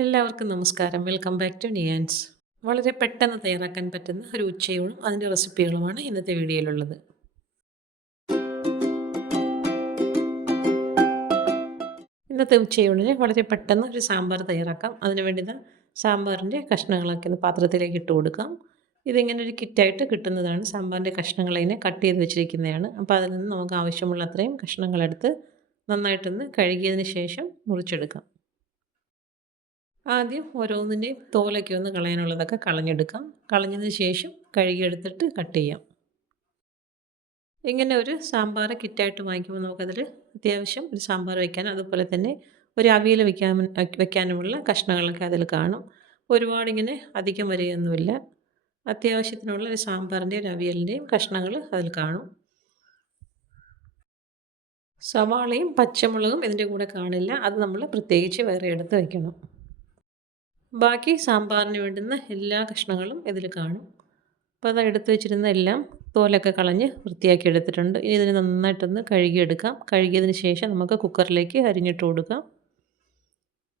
എല്ലാവർക്കും നമസ്കാരം. Welcome back to Niyans. വളരെ പെട്ടെന്ന് തയ്യാറാക്കാൻ പറ്റുന്ന ഒരു ഉച്ചയൂണും അതിൻ്റെ റെസിപ്പികളുമാണ് ഇന്നത്തെ വീഡിയോയിലുള്ളത്. ഇന്നത്തെ ഉച്ചയൂണിന് വളരെ പെട്ടെന്ന് ഒരു സാമ്പാർ തയ്യാറാക്കാം. അതിന് വേണ്ടി സാമ്പാറിൻ്റെ കഷ്ണങ്ങളൊക്കെ ഒന്ന് പാത്രത്തിലേക്ക് ഇട്ട് കൊടുക്കാം. ഇതിങ്ങനെ ഒരു കിറ്റായിട്ട് കിട്ടുന്നതാണ്. സാമ്പാറിൻ്റെ കഷ്ണങ്ങൾ അതിനെ കട്ട് ചെയ്ത് വെച്ചിരിക്കുന്നതാണ്. അപ്പോൾ അതിൽ നിന്ന് നമുക്ക് ആവശ്യമുള്ള അത്രയും കഷ്ണങ്ങളെടുത്ത് നന്നായിട്ടൊന്ന് കഴുകിയതിന് ശേഷം മുറിച്ചെടുക്കാം. ആദ്യം ഓരോന്നിൻ്റെയും തോലൊക്കെ ഒന്ന് കളയാനുള്ളതൊക്കെ കളഞ്ഞെടുക്കാം. കളഞ്ഞതിന് ശേഷം കഴുകിയെടുത്തിട്ട് കട്ട് ചെയ്യാം. ഇങ്ങനെ ഒരു സാമ്പാർ കിറ്റായിട്ട് വാങ്ങിക്കുമ്പോൾ നമുക്കതിൽ അത്യാവശ്യം ഒരു സാമ്പാർ വയ്ക്കാനും അതുപോലെ തന്നെ ഒരു അവിയൽ വെക്കാനുമുള്ള കഷ്ണങ്ങളൊക്കെ അതിൽ കാണും. ഒരുപാടിങ്ങനെ അധികം വരികയൊന്നുമില്ല. അത്യാവശ്യത്തിനുള്ള ഒരു സാമ്പാറിൻ്റെയും ഒരു അവിയലിൻ്റെയും കഷ്ണങ്ങൾ അതിൽ കാണും. സവാളയും പച്ചമുളകും ഇതിൻ്റെ കൂടെ കാണില്ല. അത് നമ്മൾ പ്രത്യേകിച്ച് വേറെ എടുത്ത് വയ്ക്കണം. ബാക്കി സാമ്പാറിന് വേണ്ടുന്ന എല്ലാ കഷ്ണങ്ങളും ഇതിൽ കാണും. അപ്പോൾ അത് എടുത്ത് വെച്ചിരുന്ന എല്ലാം തോലൊക്കെ കളഞ്ഞ് വൃത്തിയാക്കി എടുത്തിട്ടുണ്ട്. ഇനി ഇതിന് നന്നായിട്ടൊന്ന് കഴുകിയെടുക്കാം. കഴുകിയതിന് ശേഷം നമുക്ക് കുക്കറിലേക്ക് അരിഞ്ഞിട്ട് കൊടുക്കാം.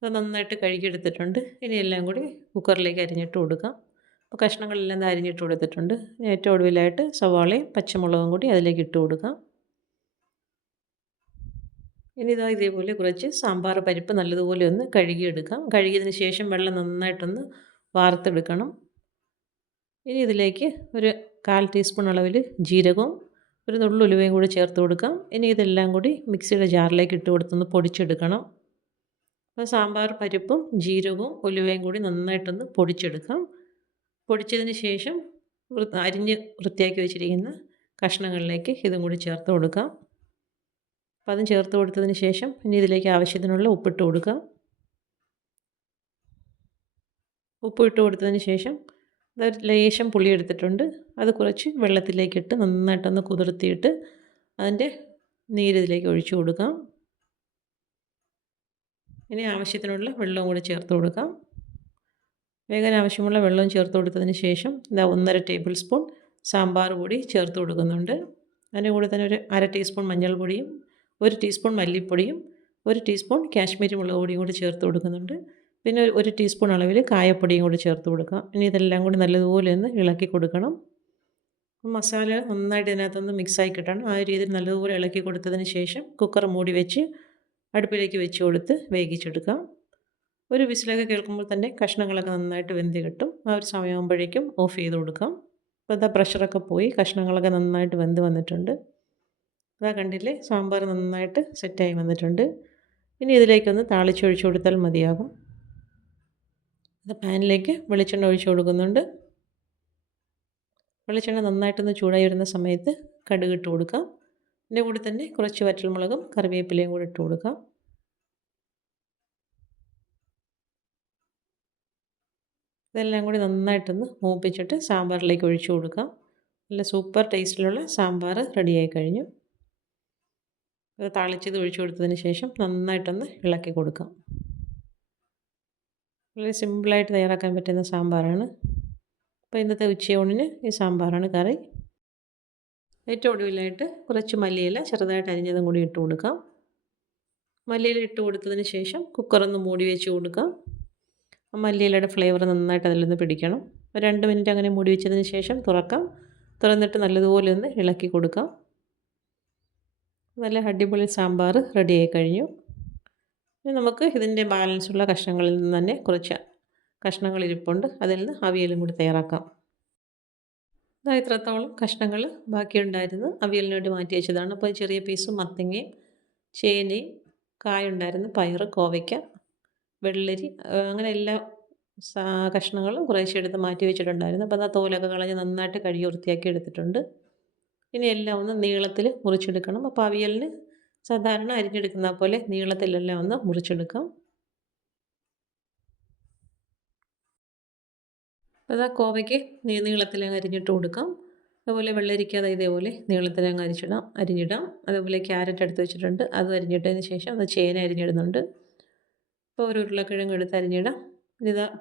അത് നന്നായിട്ട് കഴുകിയെടുത്തിട്ടുണ്ട്. ഇനി എല്ലാം കൂടി കുക്കറിലേക്ക് അരിഞ്ഞിട്ട് കൊടുക്കാം. അപ്പോൾ കഷ്ണങ്ങളെല്ലാം അരിഞ്ഞിട്ട് കൊടുത്തിട്ടുണ്ട്. ഏറ്റവും ഒടുവിലായിട്ട് സവാളയും പച്ചമുളകും കൂടി അതിലേക്ക് ഇട്ട് കൊടുക്കാം. ഇനി ഇതേപോലെ കുറച്ച് സാമ്പാർ പരിപ്പ് നല്ലതുപോലെ ഒന്ന് കഴുകിയെടുക്കാം. കഴുകിയതിന് ശേഷം വെള്ളം നന്നായിട്ടൊന്ന് വാർത്തെടുക്കണം. ഇനി ഇതിലേക്ക് ഒരു 1/4 ടീസ്പൂൺ അളവിൽ ജീരകവും ഒരു നുള്ളു ഉലുവയും കൂടി ചേർത്ത് കൊടുക്കാം. ഇനി ഇതെല്ലാം കൂടി മിക്സിയുടെ ജാറിലേക്ക് ഇട്ട് കൊടുത്തൊന്ന് പൊടിച്ചെടുക്കണം. അപ്പോൾ സാമ്പാർ പരിപ്പും ജീരകവും ഉലുവയും കൂടി നന്നായിട്ടൊന്ന് പൊടിച്ചെടുക്കാം. പൊടിച്ചതിന് ശേഷം അരിഞ്ഞ് വൃത്തിയാക്കി വെച്ചിരിക്കുന്ന കഷ്ണങ്ങളിലേക്ക് ഇതും കൂടി ചേർത്ത് കൊടുക്കാം. അപ്പോൾ അതും ചേർത്ത് കൊടുത്തതിന് ശേഷം ഇനി ഇതിലേക്ക് ആവശ്യത്തിനുള്ള ഉപ്പിട്ട് കൊടുക്കാം. ഉപ്പ് ഇട്ട് കൊടുത്തതിന് ശേഷം അതൊരു ലേശം പുളി എടുത്തിട്ടുണ്ട്. അത് കുറച്ച് വെള്ളത്തിലേക്കിട്ട് നന്നായിട്ടൊന്ന് കുതിർത്തിയിട്ട് അതിൻ്റെ നീരിതിലേക്ക് ഒഴിച്ചു കൊടുക്കാം. ഇനി ആവശ്യത്തിനുള്ള വെള്ളവും കൂടി ചേർത്ത് കൊടുക്കാം. വേഗം ആവശ്യമുള്ള വെള്ളവും ചേർത്ത് കൊടുത്തതിന് ശേഷം 1.5 ടേബിൾ സ്പൂൺ സാമ്പാർ പൊടി ചേർത്ത് കൊടുക്കുന്നുണ്ട്. അതിൻ്റെ കൂടെ തന്നെ ഒരു 1/2 ടീസ്പൂൺ മഞ്ഞൾപ്പൊടിയും 1 ടീസ്പൂൺ മല്ലിപ്പൊടിയും 1 ടീസ്പൂൺ കാശ്മീരി മുളക് പൊടിയും കൂടി ചേർത്ത് കൊടുക്കുന്നുണ്ട്. പിന്നെ 1 ടീസ്പൂൺ അളവിൽ കായപ്പൊടിയും കൂടി ചേർത്ത് കൊടുക്കാം. ഇനി ഇതെല്ലാം കൂടി നല്ലതുപോലെ ഒന്ന് ഇളക്കി കൊടുക്കണം. മസാല നന്നായിട്ട് ഇതിനകത്തൊന്ന് മിക്സായി കിട്ടണം. ആ രീതിയിൽ നല്ലതുപോലെ ഇളക്കി കൊടുത്തതിന് ശേഷം കുക്കർ മൂടി വെച്ച് അടുപ്പിലേക്ക് വെച്ച് കൊടുത്ത് വേവിച്ചെടുക്കാം. ഒരു വിസിലൊക്കെ കേൾക്കുമ്പോൾ തന്നെ കഷ്ണങ്ങളൊക്കെ നന്നായിട്ട് വെന്ത് കിട്ടും. ആ ഒരു സമയമാകുമ്പോഴേക്കും ഓഫ് ചെയ്ത് കൊടുക്കാം. അപ്പോൾ പ്രഷറൊക്കെ പോയി കഷ്ണങ്ങളൊക്കെ നന്നായിട്ട് വെന്ത് വന്നിട്ടുണ്ട്. കണ്ടില്ലേ, സാമ്പാർ നന്നായിട്ട് സെറ്റായി വന്നിട്ടുണ്ട്. ഇനി ഇതിലേക്കൊന്ന് താളിച്ചൊഴിച്ച് കൊടുത്താൽ മതിയാകും. പാനിലേക്ക് വെളിച്ചെണ്ണ ഒഴിച്ച് കൊടുക്കുന്നുണ്ട്. വെളിച്ചെണ്ണ നന്നായിട്ടൊന്ന് ചൂടായി വരുന്ന സമയത്ത് കടുക് ഇട്ട് കൊടുക്കാം. അതിൻ്റെ കൂടെ തന്നെ കുറച്ച് വറ്റൽമുളകും കറിവേപ്പിലയും കൂടി ഇട്ട് കൊടുക്കാം. ഇതെല്ലാം കൂടി നന്നായിട്ടൊന്ന് മൂപ്പിച്ചിട്ട് സാമ്പാറിലേക്ക് ഒഴിച്ചു കൊടുക്കാം. നല്ല സൂപ്പർ ടേസ്റ്റിലുള്ള സാമ്പാർ റെഡിയായി കഴിഞ്ഞു. അത് താളിച്ചത് ഒഴിച്ചു കൊടുത്തതിന് ശേഷം നന്നായിട്ടൊന്ന് ഇളക്കി കൊടുക്കാം. വളരെ സിമ്പിളായിട്ട് തയ്യാറാക്കാൻ പറ്റുന്ന സാമ്പാറാണ്. അപ്പോൾ ഇന്നത്തെ ഉച്ചയൂണിന് ഈ സാമ്പാറാണ് കറി. ഏറ്റവും ഒടുവിലായിട്ട് കുറച്ച് മല്ലിയില ചെറുതായിട്ട് അരിഞ്ഞതും കൂടി ഇട്ട് കൊടുക്കാം. മല്ലിയില ഇട്ട് കൊടുത്തതിന് ശേഷം കുക്കറൊന്ന് മൂടി വെച്ച് കൊടുക്കാം. ആ മല്ലിയിലയുടെ ഫ്ലേവർ നന്നായിട്ട് അതിലൊന്ന് പിടിക്കണം. 2 മിനിറ്റ് അങ്ങനെ മൂടി വെച്ചതിന് ശേഷം തുറക്കാം. തുറന്നിട്ട് നല്ലതുപോലെ ഒന്ന് ഇളക്കി കൊടുക്കാം. നല്ല അടിപൊളി സാമ്പാർ റെഡിയായി കഴിഞ്ഞു. ഇനി നമുക്ക് ഇതിൻ്റെ ബാലൻസുള്ള കഷ്ണങ്ങളിൽ നിന്ന് തന്നെ കുറച്ച് കഷ്ണങ്ങൾ ഇരിപ്പുണ്ട്. അതിൽ നിന്ന് അവിയലും കൂടി തയ്യാറാക്കാം. ഇത്രത്തോളം കഷ്ണങ്ങൾ ബാക്കിയുണ്ടായിരുന്നു. അവിയലിന് വേണ്ടി മാറ്റി വെച്ചതാണ്. അപ്പോൾ ചെറിയ പീസും മത്തങ്ങയും ചേനയും കായുണ്ടായിരുന്നു, പയർ, കോവയ്ക്ക, വെള്ളരി, അങ്ങനെ എല്ലാ കഷ്ണങ്ങളും കുറേശ്ശെ എടുത്ത് മാറ്റി വെച്ചിട്ടുണ്ടായിരുന്നു. അപ്പോൾ തോലൊക്കെ കളഞ്ഞ് നന്നായിട്ട് കഴുകി വൃത്തിയാക്കി എടുത്തിട്ടുണ്ട്. ഇനി എല്ലാം ഒന്ന് നീളത്തിൽ മുറിച്ചെടുക്കണം. അപ്പോൾ അവിയലിന് സാധാരണ അരിഞ്ഞെടുക്കുന്ന പോലെ നീളത്തിലെല്ലാം ഒന്ന് മുറിച്ചെടുക്കാം. അപ്പോൾ കോവയ്ക്ക് നീളത്തിലങ്ങ് അരിഞ്ഞിട്ട് കൊടുക്കാം. അതുപോലെ വെള്ളരിക്ക ഇതേപോലെ നീളത്തിലങ്ങ് അരിഞ്ഞിടാം. അതുപോലെ ക്യാരറ്റ് എടുത്ത് വെച്ചിട്ടുണ്ട്, അത് അരിഞ്ഞിട്ടതിന് ശേഷം അത് ചേന അരിഞ്ഞിടുന്നുണ്ട്. ഇപ്പോൾ ഒരു ഉരുളക്കിഴങ്ങ് എടുത്ത് അരിഞ്ഞിടാം.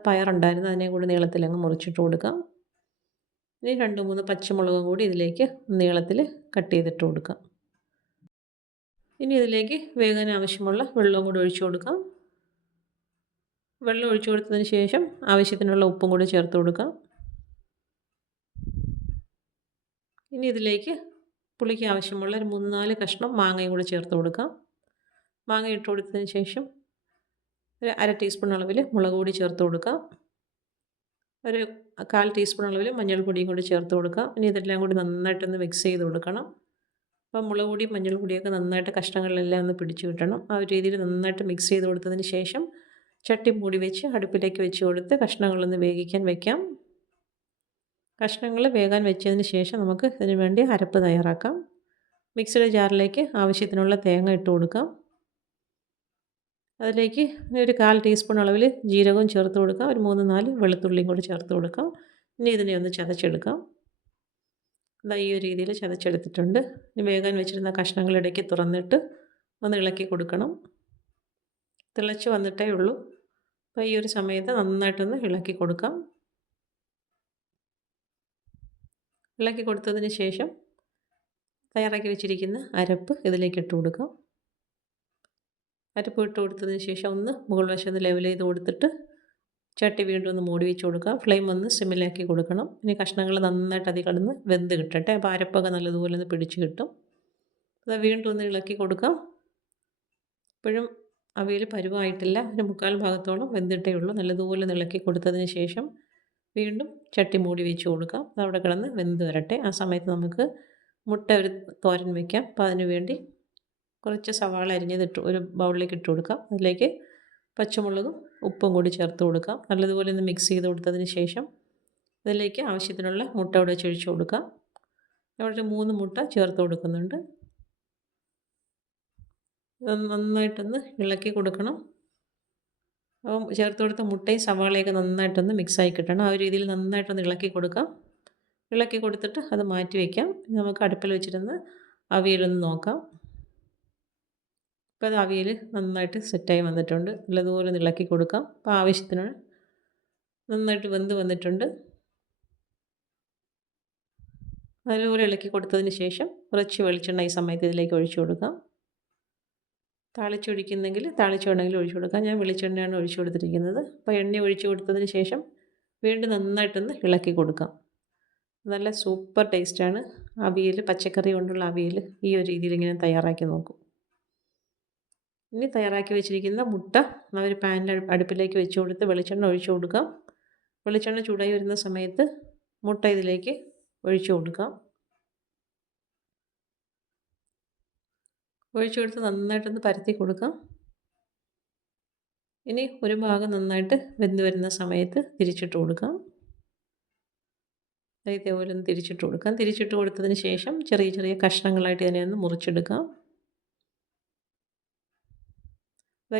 പയറുണ്ടായിരുന്നു, അതിനെ കൂടി നീളത്തിലങ്ങ് മുറിച്ചിട്ട് കൊടുക്കാം. ഇനി 2-3 പച്ചമുളകും കൂടി ഇതിലേക്ക് നീളത്തിൽ കട്ട് ചെയ്തിട്ട് കൊടുക്കാം. ഇനി ഇതിലേക്ക് വേകാൻ ആവശ്യമുള്ള വെള്ളവും കൂടി ഒഴിച്ചു കൊടുക്കാം. വെള്ളം ഒഴിച്ചു കൊടുത്തതിന് ശേഷം ആവശ്യത്തിനുള്ള ഉപ്പും കൂടി ചേർത്ത് കൊടുക്കാം. ഇനി ഇതിലേക്ക് പുളിക്ക് ആവശ്യമുള്ള ഒരു 3-4 കഷ്ണം മാങ്ങയും കൂടി ചേർത്ത് കൊടുക്കാം. മാങ്ങ ഇട്ട് കൊടുത്തതിന് ശേഷം ഒരു 1/2 ടീസ്പൂൺ അളവിൽ മുളക് പൊടി ചേർത്ത് കൊടുക്കാം. ഒരു 1/4 ടീസ്പൂൺ അളവിൽ മഞ്ഞൾപ്പൊടിയും കൂടി ചേർത്ത് കൊടുക്കാം. ഇനി ഇതെല്ലാം കൂടി നന്നായിട്ടൊന്ന് മിക്സ് ചെയ്ത് കൊടുക്കണം. അപ്പോൾ മുളക് പൊടിയും മഞ്ഞൾപ്പൊടിയൊക്കെ നന്നായിട്ട് കഷ്ണങ്ങളിലെല്ലാം ഒന്ന് പിടിച്ച് കിട്ടണം. ആ ഒരു രീതിയിൽ നന്നായിട്ട് മിക്സ് ചെയ്ത് കൊടുത്തതിന് ശേഷം ചട്ടി മൂടി വെച്ച് അടുപ്പിലേക്ക് വെച്ച് കൊടുത്ത് കഷ്ണങ്ങളൊന്ന് വേവിക്കാൻ വയ്ക്കാം. കഷ്ണങ്ങൾ വേകാൻ വെച്ചതിന് ശേഷം നമുക്ക് ഇതിന് വേണ്ടി അരപ്പ് തയ്യാറാക്കാം. മിക്സിയുടെ ജാറിലേക്ക് ആവശ്യത്തിനുള്ള തേങ്ങ ഇട്ട് കൊടുക്കാം. അതിലേക്ക് ഒരു 1/4 ടീസ്പൂൺ അളവിൽ ജീരകവും ചേർത്ത് കൊടുക്കാം. ഒരു 3-4 വെളുത്തുള്ളിയും കൂടി ചേർത്ത് കൊടുക്കാം. ഇനി ഇതിനെ ഒന്ന് ചതച്ചെടുക്കാം. ഇതാ ഈ ഒരു രീതിയിൽ ചതച്ചെടുത്തിട്ടുണ്ട്. ഇനി വേകാൻ വെച്ചിരുന്ന കഷ്ണങ്ങൾ ഇടയ്ക്ക് തുറന്നിട്ട് ഒന്ന് ഇളക്കി കൊടുക്കണം. തിളച്ച് വന്നിട്ടേ ഉള്ളൂ. അപ്പോൾ ഈ ഒരു സമയത്ത് നന്നായിട്ടൊന്ന് ഇളക്കി കൊടുക്കാം. ഇളക്കി കൊടുത്തതിന് ശേഷം തയ്യാറാക്കി വെച്ചിരിക്കുന്ന അരപ്പ് ഇതിലേക്ക് ഇട്ട് കൊടുക്കാം. അരപ്പ് ഇട്ട് കൊടുത്തതിന് ശേഷം ഒന്ന് മുകൾ വശത്ത് ലെവൽ ചെയ്ത് കൊടുത്തിട്ട് ചട്ടി വീണ്ടും ഒന്ന് മൂടി വെച്ച് കൊടുക്കാം. ഫ്ലെയിം ഒന്ന് സിമ്മിലാക്കി കൊടുക്കണം. ഇനി കഷ്ണങ്ങൾ നന്നായിട്ട് അതിൽ കിടന്ന് വെന്ത് കിട്ടട്ടെ. അപ്പോൾ അരപ്പൊക്കെ നല്ലതുപോലെ ഒന്ന് പിടിച്ച് കിട്ടും. അത് വീണ്ടും ഒന്ന് ഇളക്കി കൊടുക്കാം. ഇപ്പോഴും അവിയൽ പരുവായിട്ടില്ല. ഒരു 1/4 ഭാഗത്തോളം വെന്തിട്ടേ ഉള്ളൂ. നല്ലതുപോലെ ഒന്ന് ഇളക്കി കൊടുത്തതിന് ശേഷം വീണ്ടും ചട്ടി മൂടി വെച്ച് കൊടുക്കാം. അതവിടെ കിടന്ന് വെന്ത് വരട്ടെ. ആ സമയത്ത് നമുക്ക് മുട്ട ഒരു തോരൻ വയ്ക്കാം. അപ്പോൾ അതിന് വേണ്ടി കുറച്ച് സവാള അരിഞ്ഞതിട്ട് ഒരു ബൗളിലേക്ക് ഇട്ട് കൊടുക്കാം. അതിലേക്ക് പച്ചമുളകും ഉപ്പും കൂടി ചേർത്ത് കൊടുക്കാം. നല്ലതുപോലെ ഒന്ന് മിക്സ് ചെയ്ത് കൊടുത്തതിന് ശേഷം അതിലേക്ക് ആവശ്യത്തിനുള്ള മുട്ട ഇവിടെ ചൊഴിച്ച് കൊടുക്കാം. ഇവിടെ 3 മുട്ട ചേർത്ത് കൊടുക്കുന്നുണ്ട്. നന്നായിട്ടൊന്ന് ഇളക്കി കൊടുക്കണം. അപ്പം ചേർത്ത് കൊടുത്ത മുട്ടയും സവാളയൊക്കെ നന്നായിട്ടൊന്ന് മിക്സായി കിട്ടണം. ആ ഒരു രീതിയിൽ നന്നായിട്ടൊന്ന് ഇളക്കി കൊടുക്കാം. ഇളക്കി കൊടുത്തിട്ട് അത് മാറ്റി വയ്ക്കാം. നമുക്ക് അടുപ്പിൽ വെച്ചിരുന്ന് അവിയലൊന്ന് നോക്കാം. ഇപ്പോൾ അത് അവിയൽ നന്നായിട്ട് സെറ്റായി വന്നിട്ടുണ്ട്. നല്ലതുപോലെ ഒന്ന് ഇളക്കി കൊടുക്കാം. അപ്പോൾ ആവശ്യത്തിന് നന്നായിട്ട് വെന്ത് വന്നിട്ടുണ്ട്. നല്ലപോലെ ഇളക്കി കൊടുത്തതിന് ശേഷം കുറച്ച് വെളിച്ചെണ്ണ ഈ സമയത്ത് ഇതിലേക്ക് ഒഴിച്ചു കൊടുക്കാം. താളിച്ചൊഴിക്കുന്നെങ്കിൽ താളിച്ചെണ്ണയിൽ ഒഴിച്ചു കൊടുക്കാം. ഞാൻ വെളിച്ചെണ്ണയാണ് ഒഴിച്ചു കൊടുത്തിരിക്കുന്നത്. അപ്പോൾ എണ്ണ ഒഴിച്ചു കൊടുത്തതിന് ശേഷം വീണ്ടും നന്നായിട്ടൊന്ന് ഇളക്കി കൊടുക്കാം. നല്ല സൂപ്പർ ടേസ്റ്റാണ് അവിയൽ. പച്ചക്കറി കൊണ്ടുള്ള അവിയൽ ഈ ഒരു രീതിയിൽ ഇങ്ങനെ തയ്യാറാക്കി നോക്കും. ഇനി തയ്യാറാക്കി വെച്ചിരിക്കുന്ന മുട്ട ഒരു പാനിൽ അടുപ്പിലേക്ക് വെച്ച് കൊടുത്ത് വെളിച്ചെണ്ണ ഒഴിച്ചു കൊടുക്കാം. വെളിച്ചെണ്ണ ചൂടായി വരുന്ന സമയത്ത് മുട്ട ഇതിലേക്ക് ഒഴിച്ചു കൊടുക്കാം. ഒഴിച്ചു കൊടുത്ത് നന്നായിട്ടൊന്ന് പരത്തി കൊടുക്കാം. ഇനി ഒരു ഭാഗം നന്നായിട്ട് വെന്ത് വരുന്ന സമയത്ത് തിരിച്ചിട്ട് കൊടുക്കാം. ഇതേപോലെ ഒന്ന് തിരിച്ചിട്ട് കൊടുക്കാം. തിരിച്ചിട്ട് കൊടുത്തതിന് ശേഷം ചെറിയ ചെറിയ കഷ്ണങ്ങളായിട്ട് ഇതിനെ ഒന്ന് മുറിച്ചെടുക്കാം.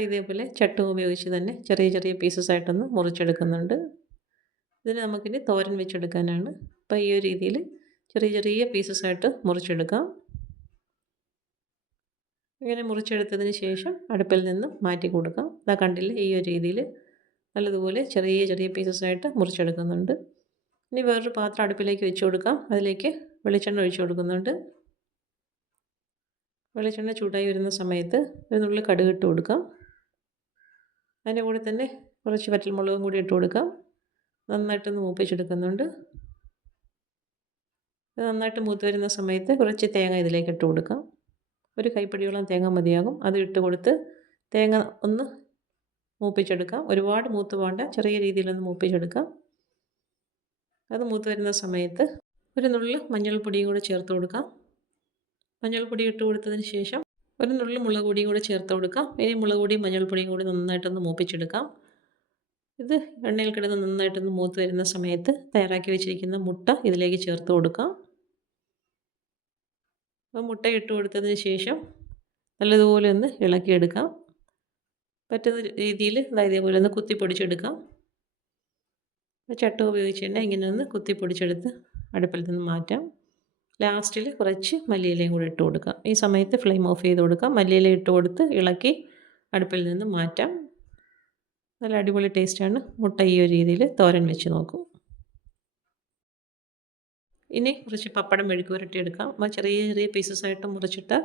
ഇതേപോലെ ചട്ടുകം ഉപയോഗിച്ച് തന്നെ ചെറിയ ചെറിയ പീസസായിട്ടൊന്ന് മുറിച്ചെടുക്കുന്നുണ്ട്. ഇതിന് നമുക്കിനി തോരൻ വെച്ചെടുക്കാനാണ്. അപ്പോൾ ഈ ഒരു രീതിയിൽ ചെറിയ ചെറിയ പീസസായിട്ട് മുറിച്ചെടുക്കാം. ഇങ്ങനെ മുറിച്ചെടുത്തതിന് ശേഷം അടുപ്പിൽ നിന്ന് മാറ്റി കൊടുക്കാം. ഇതാ കണ്ടില്ലേ, ഈ ഒരു രീതിയിൽ നല്ലതുപോലെ ചെറിയ ചെറിയ പീസസായിട്ട് മുറിച്ചെടുക്കുന്നുണ്ട്. ഇനി വേറൊരു പാത്രം അടുപ്പിലേക്ക് വെച്ച് കൊടുക്കാം. അതിലേക്ക് വെളിച്ചെണ്ണ ഒഴിച്ച് കൊടുക്കുന്നുണ്ട്. വെളിച്ചെണ്ണ ചൂടായി വരുന്ന സമയത്ത് ഒരു നുള്ളി കടുക് ഇട്ട് കൊടുക്കാം. അതിൻ്റെ കൂടെ തന്നെ കുറച്ച് വറ്റൽമുളകും കൂടി ഇട്ട് കൊടുക്കാം. നന്നായിട്ടൊന്ന് മൂപ്പിച്ചെടുക്കുന്നുണ്ട്. നന്നായിട്ട് മൂത്ത് വരുന്ന സമയത്ത് കുറച്ച് തേങ്ങ ഇതിലേക്ക് ഇട്ട് കൊടുക്കാം. ഒരു കൈപ്പിടിയോളം തേങ്ങ മതിയാകും. അത് ഇട്ട് കൊടുത്ത് തേങ്ങ ഒന്ന് മൂപ്പിച്ചെടുക്കാം. ഒരുപാട് മൂത്ത് വേണ്ട, ചെറിയ രീതിയിലൊന്ന് മൂപ്പിച്ചെടുക്കാം. അത് മൂത്ത് വരുന്ന സമയത്ത് ഒരു നുള്ളി മഞ്ഞൾപ്പൊടിയും കൂടെ ചേർത്ത് കൊടുക്കാം. മഞ്ഞൾപ്പൊടി ഇട്ട് കൊടുത്തതിന് ശേഷം ഒരു നുള്ളി മുളക് പൊടിയും കൂടെ ചേർത്ത് കൊടുക്കാം. ഇനി മുളക് പൊടിയും മഞ്ഞൾപ്പൊടിയും കൂടി നന്നായിട്ടൊന്ന് മൂപ്പിച്ചെടുക്കാം. ഇത് എണ്ണയിൽ കിടന്ന് നന്നായിട്ടൊന്ന് മൂത്ത് വരുന്ന സമയത്ത് തയ്യാറാക്കി വെച്ചിരിക്കുന്ന മുട്ട ഇതിലേക്ക് ചേർത്ത് കൊടുക്കാം. അപ്പോൾ മുട്ട ഇട്ട് കൊടുത്തതിന് ശേഷം നല്ലതുപോലെ ഒന്ന് ഇളക്കിയെടുക്കാം. പറ്റുന്ന രീതിയിൽ ഇതേപോലെ ഒന്ന് കുത്തിപ്പൊടിച്ചെടുക്കാം. ചട്ട ഉപയോഗിച്ച് തന്നെ ഇങ്ങനെ ഒന്ന് കുത്തിപ്പൊടിച്ചെടുത്ത് അടുപ്പിൽ നിന്ന് മാറ്റാം. ലാസ്റ്റിൽ കുറച്ച് മല്ലിയിലയും കൂടി ഇട്ട് കൊടുക്കാം. ഈ സമയത്ത് ഫ്ലെയിം ഓഫ് ചെയ്ത് കൊടുക്കാം. മല്ലിയില ഇട്ട് കൊടുത്ത് ഇളക്കി അടുപ്പിൽ നിന്ന് മാറ്റാം. നല്ല അടിപൊളി ടേസ്റ്റാണ്. മുട്ട ഈ ഒരു രീതിയിൽ തോരൻ വെച്ച് നോക്കൂ. ഇനി കുറച്ച് പപ്പടം മെഴുക്ക് പുരട്ടി എടുക്കാം. ചെറിയ ചെറിയ പീസസായിട്ട് മുറിച്ചിട്ട്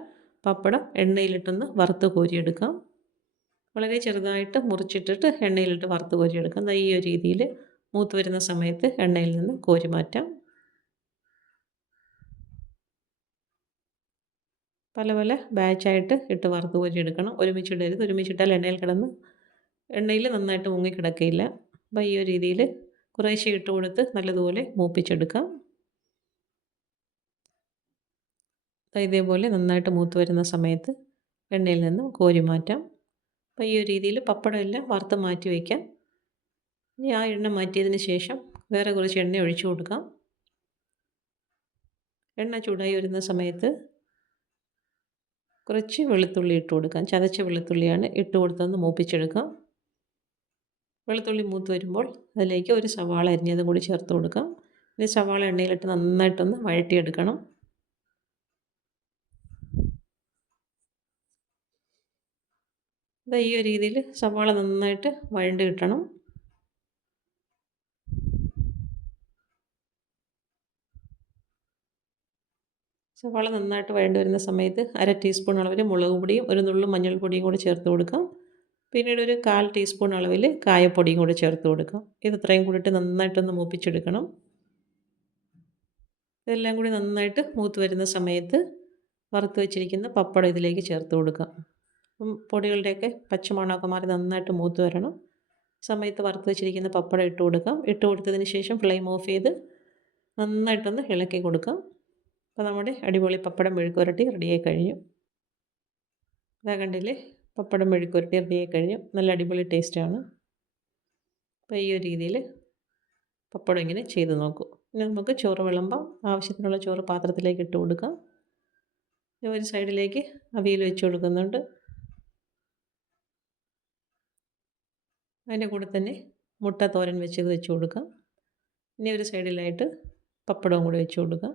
പപ്പടം എണ്ണയിലിട്ടൊന്ന് വറുത്ത് കോരിയെടുക്കാം. വളരെ ചെറുതായിട്ട് മുറിച്ചിട്ടിട്ട് എണ്ണയിലിട്ട് വറുത്ത് കോരിയെടുക്കാം. ദാ ഈ ഒരു രീതിയിൽ മൂത്ത് വരുന്ന സമയത്ത് എണ്ണയിൽ നിന്ന് കോരി മാറ്റാം. പല പല ബാച്ചായിട്ട് ഇട്ട് വറുത്ത് കോരിയെടുക്കണം. ഒരുമിച്ചിടരുത്. ഒരുമിച്ചിട്ടാൽ എണ്ണയിൽ കിടന്ന് എണ്ണയിൽ നന്നായിട്ട് മുങ്ങിക്കിടക്കുകയില്ല. അപ്പോൾ ഈ ഒരു രീതിയിൽ കുറേശ്ശെ ഇട്ട് കൊടുത്ത് നല്ലതുപോലെ മൂപ്പിച്ചെടുക്കാം. ഇതേപോലെ നന്നായിട്ട് മൂത്ത് വരുന്ന സമയത്ത് എണ്ണയിൽ നിന്ന് കോരി മാറ്റാം. അപ്പോൾ ഈ ഒരു രീതിയിൽ പപ്പടം എല്ലാം വറുത്ത് മാറ്റി വയ്ക്കാം. ഇനി ആ എണ്ണ മാറ്റിയതിന് ശേഷം വേറെ കുറച്ച് എണ്ണ ഒഴിച്ചു കൊടുക്കാം. എണ്ണ ചൂടായി വരുന്ന സമയത്ത് കുറച്ച് വെളുത്തുള്ളി ഇട്ട് കൊടുക്കാം. ചതച്ച വെളുത്തുള്ളിയാണ് ഇട്ട് കൊടുത്തൊന്ന് മൂപ്പിച്ചെടുക്കാം. വെളുത്തുള്ളി മൂത്ത് വരുമ്പോൾ അതിലേക്ക് ഒരു സവാള അരിഞ്ഞതും കൂടി ചേർത്ത് കൊടുക്കാം. ഇനി സവാള എണ്ണയിലിട്ട് നന്നായിട്ടൊന്ന് വഴറ്റിയെടുക്കണം. ഈ ഒരു രീതിയിൽ സവാള നന്നായിട്ട് വഴണ്ട് കിട്ടണം. സവാള നന്നായിട്ട് വഴണ്ട് വരുന്ന സമയത്ത് 1/2 ടീസ്പൂൺ അളവിൽ മുളക് പൊടിയും ഒരു നുള്ളു മഞ്ഞൾപ്പൊടിയും കൂടി ചേർത്ത് കൊടുക്കാം. പിന്നീട് ഒരു 1/4 ടീസ്പൂൺ അളവിൽ കായപ്പൊടിയും കൂടി ചേർത്ത് കൊടുക്കാം. ഇത് ഇത്രയും കൂടിയിട്ട് നന്നായിട്ടൊന്ന് മൂപ്പിച്ചെടുക്കണം. ഇതെല്ലാം കൂടി നന്നായിട്ട് മൂത്ത് വരുന്ന സമയത്ത് വറുത്ത് വെച്ചിരിക്കുന്ന പപ്പടം ഇതിലേക്ക് ചേർത്ത് കൊടുക്കാം. പൊടികളുടെയൊക്കെ പച്ചമണമൊക്കെ മാറി നന്നായിട്ട് മൂത്ത് വരണം. സമയത്ത് വറുത്ത് വെച്ചിരിക്കുന്ന പപ്പടം ഇട്ട് കൊടുക്കാം. ഇട്ട് കൊടുത്തതിന് ശേഷം ഫ്ലെയിം ഓഫ് ചെയ്ത് നന്നായിട്ടൊന്ന് ഇളക്കി കൊടുക്കാം. അപ്പോൾ നമ്മുടെ അടിപൊളി പപ്പടം മെഴുക്കുവരട്ടി റെഡിയായി കഴിഞ്ഞു. ഇതാ കണ്ടില്ലേ, പപ്പടം മെഴുക്കുവരട്ടി റെഡിയായി കഴിഞ്ഞു. നല്ല അടിപൊളി ടേസ്റ്റാണ്. അപ്പോൾ ഈ ഒരു രീതിയിൽ പപ്പടം ഇങ്ങനെ ചെയ്ത് നോക്കൂ. ഇനി നമുക്ക് ചോറ് വിളമ്പാം. ആവശ്യത്തിനുള്ള ചോറ് പാത്രത്തിലേക്ക് ഇട്ട് കൊടുക്കാം. ഒരു സൈഡിലേക്ക് അവിയൽ വെച്ച് കൊടുക്കുന്നുണ്ട്. അതിൻ്റെ കൂടെ തന്നെ മുട്ട തോരൻ വെച്ചത് വെച്ച് കൊടുക്കാം. ഇനി ഒരു സൈഡിലായിട്ട് പപ്പടവും കൂടി വെച്ച് കൊടുക്കാം.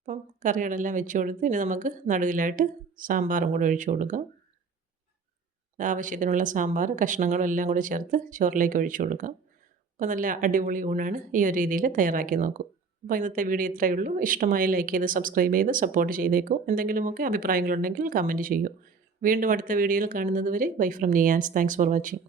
അപ്പം കറികളെല്ലാം വെച്ച് കൊടുത്ത് ഇനി നമുക്ക് നടുവിലായിട്ട് സാമ്പാറും കൂടി ഒഴിച്ച് കൊടുക്കാം. ആവശ്യത്തിനുള്ള സാമ്പാർ കഷ്ണങ്ങളും എല്ലാം കൂടി ചേർത്ത് ചോറിലേക്ക് ഒഴിച്ച് കൊടുക്കാം. അപ്പോൾ നല്ല അടിപൊളി ഊണാണ്. ഈ ഒരു രീതിയിൽ തയ്യാറാക്കി നോക്കൂ. അപ്പോൾ ഇന്നത്തെ വീഡിയോ ഇത്രയേ ഉള്ളൂ. ഇഷ്ടമായി ലൈക്ക് ചെയ്ത് സബ്സ്ക്രൈബ് ചെയ്ത് സപ്പോർട്ട് ചെയ്തേക്കൂ. എന്തെങ്കിലുമൊക്കെ അഭിപ്രായങ്ങളുണ്ടെങ്കിൽ കമൻറ്റ് ചെയ്യൂ. വീണ്ടും അടുത്ത വീഡിയോയിൽ കാണുന്നത് വരെ bye from Niyans. Thanks for watching.